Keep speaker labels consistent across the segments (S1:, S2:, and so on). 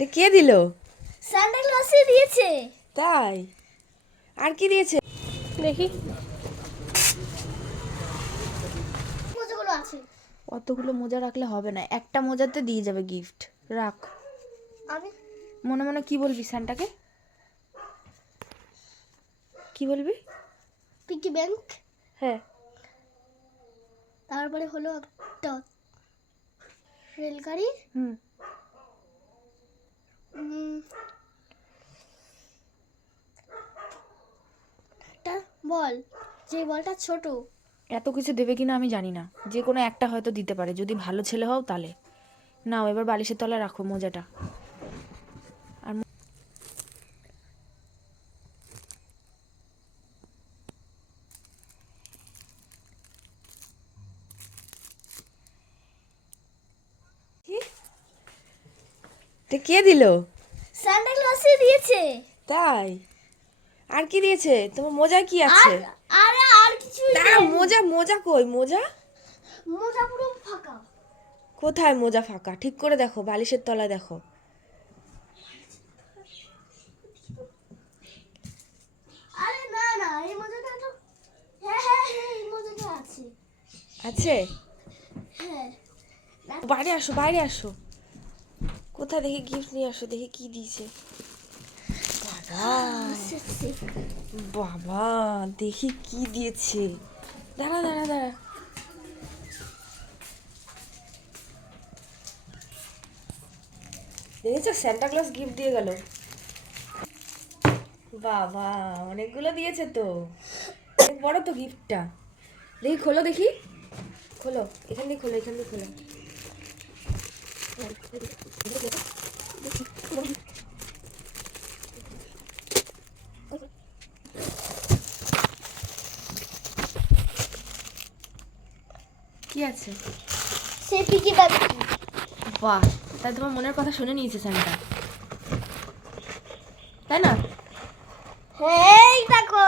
S1: তো কে দিল?
S2: সান্টা ক্লসই দিয়েছে।
S1: তাই? আর কি দিয়েছে? দেখি।
S2: মজাগুলো আছে।
S1: অতগুলো মোজা রাখলে হবে না একটা মোজাতে দিয়ে যাবে গিফট রাখ।
S2: আমি?
S1: মনে মনে কি বলবি স্যান্টাকে কি বলবি?
S2: পিকি ব্যাংক
S1: হ্যাঁ।
S2: তারপরে হলো একটা রেলগাড়ি।
S1: হুম।
S2: একটা বল, যে বলটা ছোট।
S1: এত কিছু দেবে কিনা আমি জানি না। যে কোনো একটা হয়তো দিতে পারে। যদি ভালো ছেলে হও তাহলে নাও, এবার বালিশের তলায় রাখো মোজাটা। তো কে দিল?
S2: সান্টা ক্লসই দিয়েছে।
S1: তাই? আর কি দিয়েছে? তোমার মোজা কি আছে?
S2: আর আর কিছু
S1: না মোজা মোজা কই? মোজা?
S2: মোজা পুরো ফাঁকা।
S1: কোথায় মোজা ফাঁকা? ঠিক করে দেখো বালিশের তলায় দেখো।
S2: আরে না না এই মোজাটা তো হ্যাঁ হ্যাঁ হ্যাঁ এই মোজাটা আছে।
S1: আছে?
S2: হ্যাঁ।
S1: বাইরে আসো বাইরে আসো। কোথায় দেখি গিফট নিয়ে আসো? দেখি কি দিয়েছে? বাবা, দেখি কি দিয়েছে। দাঁড়া দাঁড়া দাঁড়া। দেখেছ? স্যান্টা ক্লজ গিফট দিয়ে গেল। বাবা, অনেকগুলো দিয়েছে তো। অনেক বড় তো গিফটটা দেখি, খোলো দেখি। খোলো, এখান দিয়ে খোলো, এখান দিয়ে খোলো। কি আছে?
S2: সে পিকি ব্যাংক
S1: বাহ তাই তোমার মনের কথা শুনে নিয়েছে স্যান্টা তাই না?
S2: এই দেখো।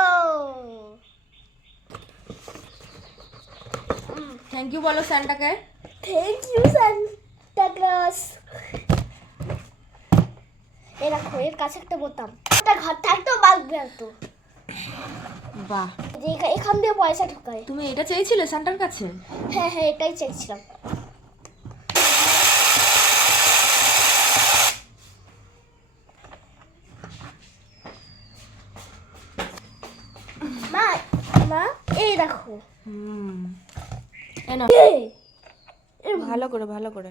S1: থ্যাংক ইউ বলো স্যান্টাকে
S2: থ্যাংক ইউ সান্টা ক্লস এই কাছে একটা বোতাম ওটা ঘর থাকতেও বাগবে তো।
S1: বাহ।
S2: যে এখা- এখান দিয়ে পয়সা ঢোকায়।
S1: তুমি এটা চেয়েছিলে স্যান্টার কাছে?
S2: হ্যাঁ হ্যাঁ এটাই চেয়েছিলাম। মা মা এই দেখো।
S1: হুম। নাও,
S2: এই
S1: ভালো করে ভালো করে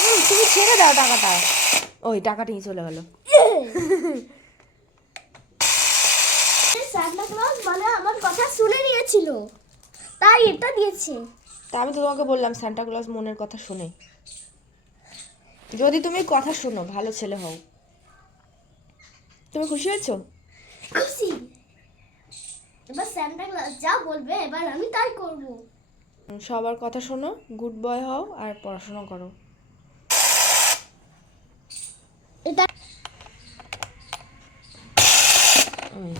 S1: হুম, তুমি ছেড়ে দাও টাকাটা। ওই টাকাটা নিয়ে চলে গেলো।
S2: সান্টা ক্লজ মানে আমার কথা শুনে নিয়েছিল। তাই এটা দিয়েছে।
S1: তা আমি তো তোমাকে বললাম ক্লজ মনের কথা শোনে। যদি তুমি কথা শোনো ভালো ছেলে হও। তুমি খুশি হয়েছো?
S2: খুশি। এবার সান্টা ক্লজ যা বলবে এবার আমি তাই করব।
S1: সবার কথা শোনো গুড বয় হও আর পড়াশোনা করো।
S2: এটা
S1: হুম।